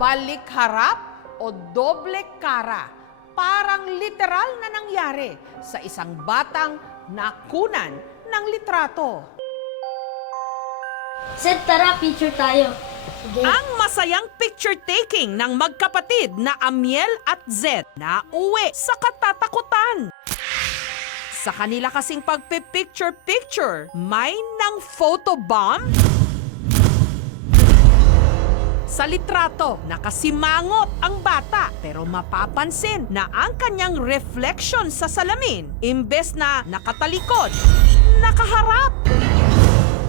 balik harap o doble kara. Parang literal na nangyari sa isang batang nakunan ng litrato. Sir, tara, picture tayo. Sige. Ang masayang picture taking ng magkapatid na Amiel at Zed na uwi sa katatakutan. Sa kanila kasing pagpipicture-picture, may nang photobomb? Sa litrato, nakasimangot ang bata pero mapapansin na ang kanyang reflection sa salamin, imbes na nakatalikod, nakaharap.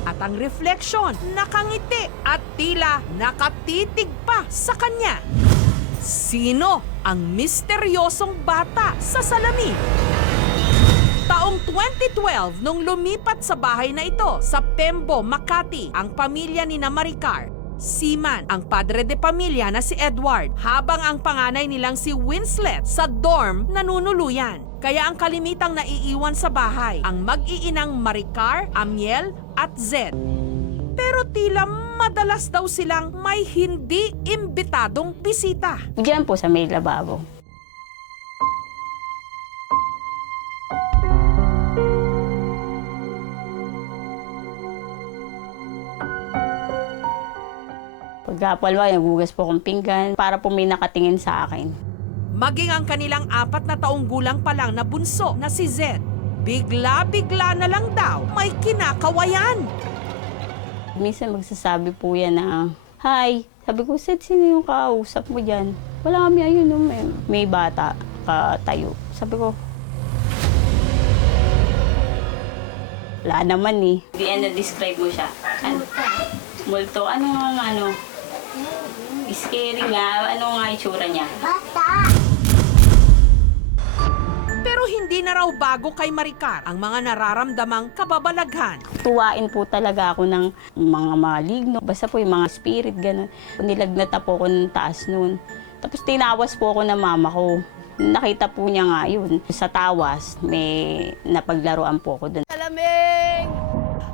At ang reflection, nakangiti at tila nakatitig pa sa kanya. Sino ang misteryosong bata sa salamin? Taong 2012 nung lumipat sa bahay na ito sa Pembo, Makati, ang pamilya ni Maricar. Seaman ang padre de pamilya na si Edward, habang ang panganay nilang si Winslet sa dorm nanunuluyan. Kaya ang kalimitang naiiwan sa bahay ang mag-iinang Maricar, Amiel at Zed. Pero tila madalas daw silang may hindi imbitadong bisita. Diyan po sa may lababo. Pagkapalwa, nagugas po akong pinggan para po may nakatingin sa akin. Maging ang kanilang 4 na taong gulang pa lang na bunso na si Zed, bigla-bigla na lang daw may kinakawayan. Minsan magsasabi po yan na, "Hi." Sabi ko, "Zed, sino yung kausap mo dyan?" "Wala kami, ayun, no, may bata tayo." Sabi ko, wala naman eh. Di na-describe mo siya. Multo. Ano nga scary nga. Ano nga itsura niya? Pero hindi na raw bago kay Maricar ang mga nararamdamang kababalaghan. Tuwain po talaga ako ng mga maligno. Basta po yung mga spirit, gano'n. Nilagnat po ako ng taas noon. Tapos tinawas po ako ng mama ko. Nakita po niya nga yun. Sa tawas, may napaglaruan po ako doon.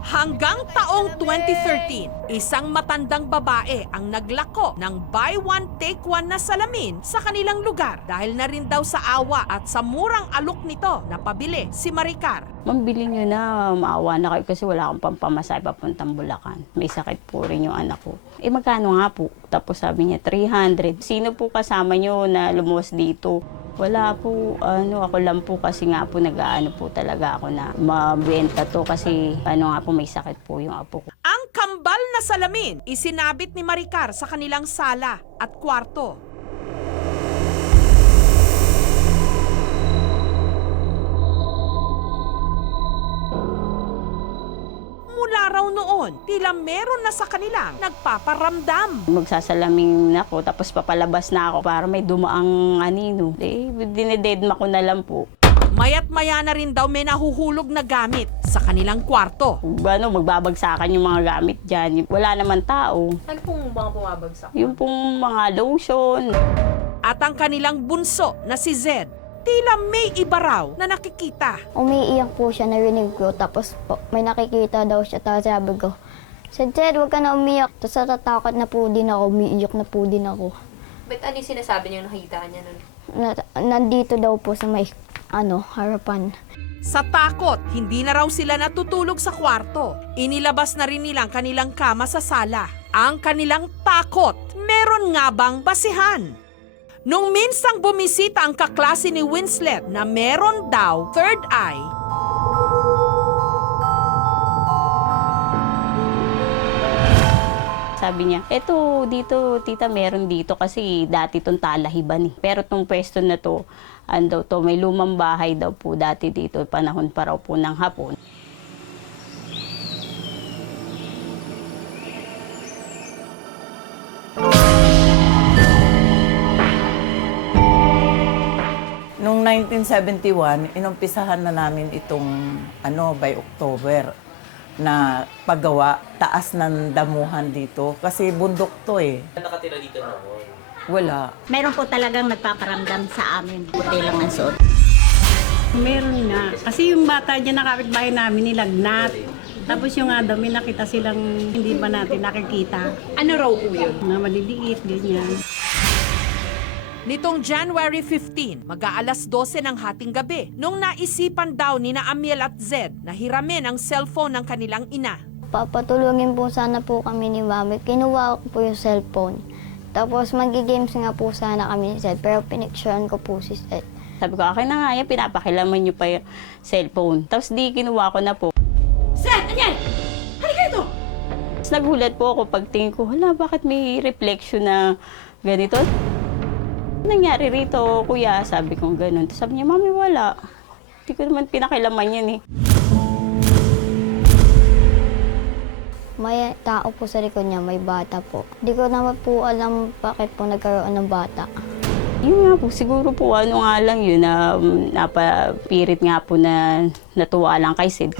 Hanggang taong 2013, isang matandang babae ang naglako ng buy one take one na salamin sa kanilang lugar dahil na rin daw sa awa at sa murang alok nito na pabili si Maricar. Mambili niyo na, maawa na kayo kasi wala akong pampamasay papuntang Bulacan. May sakit po rin yung anak ko. Magkano nga po? Tapos sabi niya, 300. Sino po kasama niyo na lumuwas dito? Wala po, ako lang po kasi nga po nag-aano po talaga ako na mabenta to kasi nga po may sakit po yung apo ko. Ang kambal na salamin isinabit ni Maricar sa kanilang sala at kwarto. Mula raw noon, tila meron na sa kanilang nagpaparamdam. Magsasalamin ako tapos papalabas na ako para may dumaang anino. Dinededma ko na lang po. Mayat maya na rin daw may nahuhulog na gamit sa kanilang kwarto. Magbabagsakan yung mga gamit dyan. Wala naman tao. Ano pong mga bumabagsak? Yung pong mga lotion. At ang kanilang bunso na si Zed, tila may iba raw na nakikita. Umiiyak po siya, narinig ko. Tapos po, may nakikita daw siya. Tapos sabi ko, "Zed, huwag ka na umiyak." Tapos natatakot na po din ako, umiiyak na po din ako. Ba't ano yung sinasabi niyo nakita niya nun? Nandito daw po sa may, harapan. Sa takot, hindi na raw sila natutulog sa kwarto. Inilabas na rin nilang kanilang kama sa sala. Ang kanilang takot, meron nga bang basihan? Nung minsang bumisita ang kaklase ni Winslet na meron daw third eye, Sabi niya, "Eto, dito, tita, meron dito kasi dati itong talahiban eh. Pero itong pwesto na to, may lumang bahay daw po dati dito, panahon pa raw po ng Hapon." Noong 1971, inumpisahan na namin itong by October na paggawa, taas ng damuhan dito. Kasi bundok to eh. Nakatira dito noon? Wala. Meron po talagang nagpaparamdam sa amin. Puti lang ang suot. Meron nga. Kasi yung bata dyan na kapitbahay namin nilagnat. Tapos yung daw, may nakita silang hindi ba natin nakikita. Ano raw po yun? Na maliliit, ganyan. Nitong January 15, mag-aalas 12 ng hating gabi, nung naisipan daw ni na Amiel at Zed na hiramin ang cellphone ng kanilang ina. Papatulungin po sana po kami ni Mami. Kinuha ko po yung cellphone. Tapos magigames nga po sana kami ni Zed, pero pinicturean ko po si Zed. Sabi ko, akin na nga yan, pinapakilaman niyo pa yung cellphone. Tapos di, kinuha ko na po. Zed, Aniel! Halika ito! Tapos nagulat po ako pagtingin ko, hala, bakit may reflection na ganito? Nangyari rito, kuya, sabi ko ganun. Tapos sabi niya, Mami, wala. Hindi ko naman pinakilaman yan eh. May tao po sa likod niya, may bata po. Hindi ko naman po alam bakit po nagkaroon ng bata. Yun nga po, siguro po ano nga lang yun na napapirit nga po na natuwa lang kay Sid.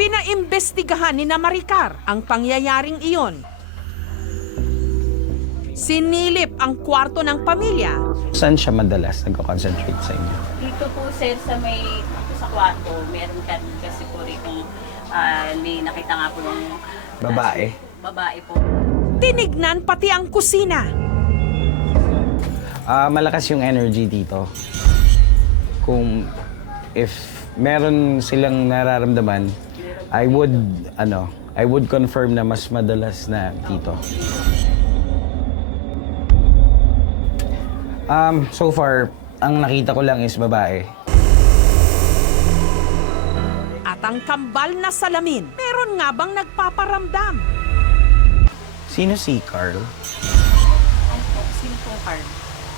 Pinaimbestigahan ni na Maricar ang pangyayaring iyon. Sinilip ang kwarto ng pamilya. Saan siya madalas nag-concentrate sa inyo? Dito po, sir, sa kwarto, meron kasi po rito, may nakita nga po ng Babae? babae po. Tinignan pati ang kusina. Malakas yung energy dito. Kung if meron silang nararamdaman, I would confirm na mas madalas na dito. So far, ang nakita ko lang is babae. At ang kambal na salamin, meron nga bang nagpaparamdam? Sino si Carl? Sino po, Carl?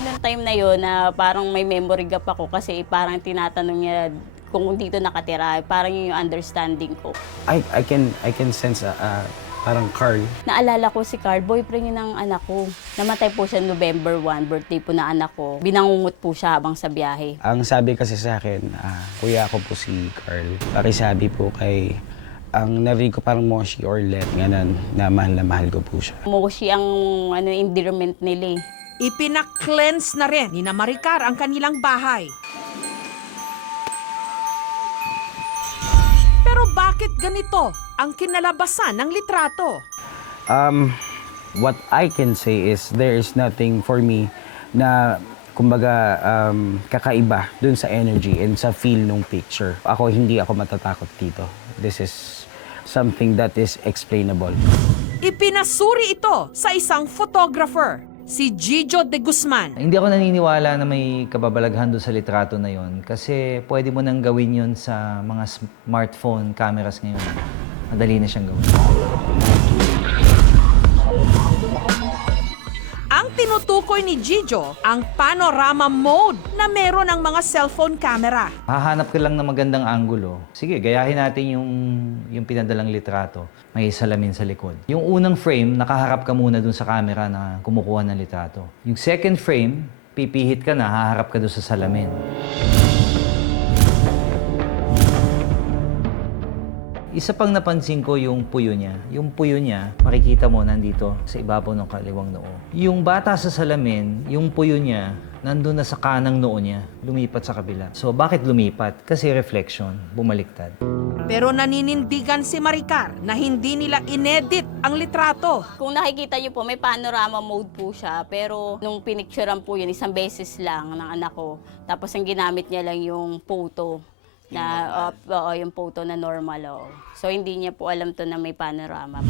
Noong time na yun, na parang may memory gap ako kasi parang tinatanong niya kung dito nakatira. Parang yun yung understanding ko. I can sense parang Carl. Naalala ko si Carl, boyfriend yun ng anak ko. Namatay po siya November 1, birthday po na anak ko. Binangungot po siya habang sa biyahe. Ang sabi kasi sa akin, kuya ko po si Carl. Pakisabi po kay, ang narinig ko parang Moshi or Let, ganun, na mahal ko po siya. Moshi ang endearment nila eh. Ipina-cleanse na rin ni na Maricar ang kanilang bahay. Pero bakit ganito ang kinalabasan ng litrato? What I can say is there is nothing for me na kumbaga kakaiba dun sa energy and sa feel ng picture. Hindi ako matatakot dito. This is something that is explainable. Ipinasuri ito sa isang photographer, si Gijo de Guzman. Hindi ako naniniwala na may kababalaghan doon sa litrato na yon kasi pwede mo nang gawin yon sa mga smartphone cameras ngayon. Madali na siyang gawin. Ang tinutukoy ni Gijo ang panorama mode na meron ng mga cellphone camera. Hahanap ka lang ng magandang anggulo. Sige, gayahin natin yung pinadalang litrato. May salamin sa likod. Yung unang frame, nakaharap ka muna dun sa camera na kumukuha ng litrato. Yung second frame, pipihit ka na, haharap ka dun sa salamin. Isa pang napansin ko yung puyo niya. Yung puyo niya, makikita mo nandito sa ibabaw ng kaliwang noo. Yung bata sa salamin, yung puyo niya, nandun na sa kanang noo niya, lumipat sa kabila. So bakit lumipat? Kasi reflection, bumaliktad. Pero naninindigan si Maricar na hindi nila inedit ang litrato. Kung nakikita niyo po, may panorama mode po siya. Pero nung pinicturean po yun, isang beses lang ng anak ko. Tapos ang ginamit niya lang yung photo na yung photo na normal. So hindi niya po alam to na may panorama.